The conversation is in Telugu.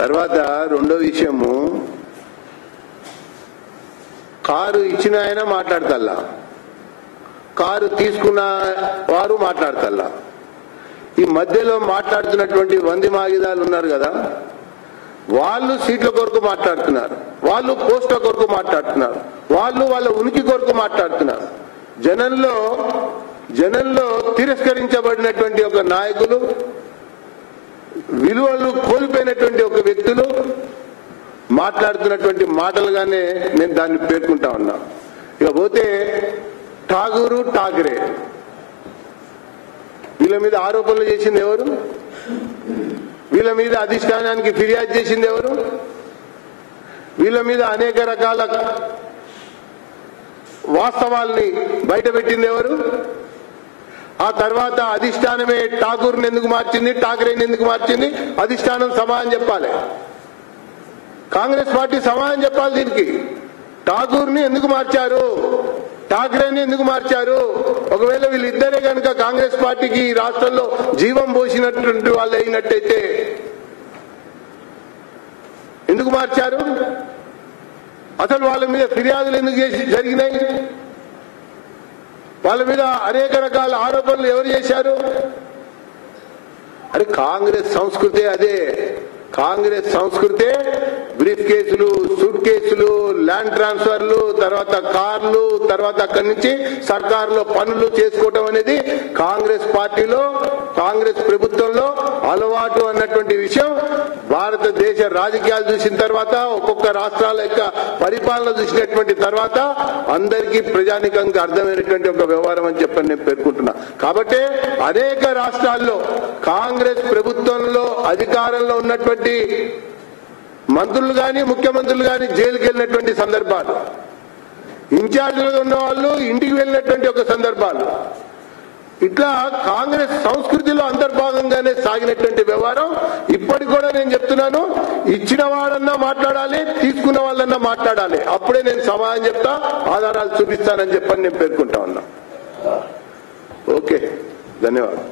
తర్వాత రెండో విషయము, కారు ఇచ్చిన ఆయన మాట్లాడతల్లా, కారు తీసుకున్న వారు మాట్లాడతల్లా. ఈ మధ్యలో మాట్లాడుతున్నటువంటి వంది మాగిదాలు ఉన్నారు కదా, వాళ్ళు సీట్ల కొరకు మాట్లాడుతున్నారు, వాళ్ళు పోస్టుల కొరకు మాట్లాడుతున్నారు, వాళ్ళు వాళ్ళ ఉనికి కొరకు మాట్లాడుతున్నారు. జనంలో తిరస్కరించబడినటువంటి ఒక నాయకులు, విలువలు కోల్పోయినటువంటి ఒక వ్యక్తులు మాట్లాడుతున్నటువంటి మాటలుగానే నేను దాన్ని పేర్కొంటా ఉన్నా. ఇకపోతే ఠాగూరు, ఠాకరే వీళ్ళ మీద ఆరోపణలు చేసింది ఎవరు? వీళ్ళ మీద అధిష్టానానికి ఫిర్యాదు చేసింది ఎవరు? వీళ్ళ మీద అనేక రకాల వాస్తవాల్ని బయటపెట్టింది ఎవరు? ఆ తర్వాత అధిష్టానమే ఠాకూర్ని ఎందుకు మార్చింది, ఠాకరేని ఎందుకు మార్చింది? అధిష్టానం సమాధానం చెప్పాలి, కాంగ్రెస్ పార్టీ సమాధానం చెప్పాలి దీనికి. ఠాకూర్ని ఎందుకు మార్చారు, ఠాకరేని ఎందుకు మార్చారు? ఒకవేళ వీళ్ళిద్దరే కనుక కాంగ్రెస్ పార్టీకి ఈ రాష్ట్రంలో జీవం పోసినటువంటి వాళ్ళు అయినట్టయితే ఎందుకు మార్చారు? అసలు వాళ్ళ మీద ఫిర్యాదులు ఎందుకు జరిగినాయి? వాళ్ళ మీద అనేక రకాల ఆరోపణలు ఎవరు చేశారు? అరే కాంగ్రెస్ సంస్కృతే అదే. కాంగ్రెస్ సంస్కృతే బ్రీఫ్ కేసులు, సూట్ కేసులు, ల్యాండ్ ట్రాన్స్ఫర్లు, తర్వాత కార్లు, తర్వాత అక్కడి నుంచి సర్కారులో పనులు చేసుకోవటం అనేది కాంగ్రెస్ పార్టీలో, కాంగ్రెస్ ప్రభుత్వంలో అలవాటు అన్నటువంటి విషయం భారతదేశ రాజకీయాలు చూసిన తర్వాత, ఒక్కొక్క రాష్ట్రాల యొక్క పరిపాలన చూసినటువంటి తర్వాత అందరికీ ప్రజానికంగా అర్థమైనటువంటి ఒక వ్యవహారం అని చెప్పని నేను పేర్కొంటున్నా. కాబట్టి అనేక రాష్ట్రాల్లో కాంగ్రెస్ ప్రభుత్వంలో అధికారంలో ఉన్నటువంటి మంత్రులు గాని, ముఖ్యమంత్రులు గాని జైలుకి వెళ్ళినటువంటి సందర్భాలు, ఇన్ఛార్జీలుగా ఉన్న వాళ్ళు ఇంటికి వెళ్ళినటువంటి ఒక సందర్భాలు, ఇట్లా కాంగ్రెస్ సంస్కృతిలో అంతర్భాగంగానే సాగినటువంటి వ్యవహారం ఇప్పటికి కూడా నేను చెప్తున్నాను. ఇచ్చిన వాడన్నా మాట్లాడాలి, తీసుకున్న వాళ్ళన్నా మాట్లాడాలి, అప్పుడే నేను సమాధానం చెప్తా, ఆధారాలు చూపిస్తానని చెప్పని నేను పేర్కొంటా ఉన్నా. ఓకే, ధన్యవాదాలు.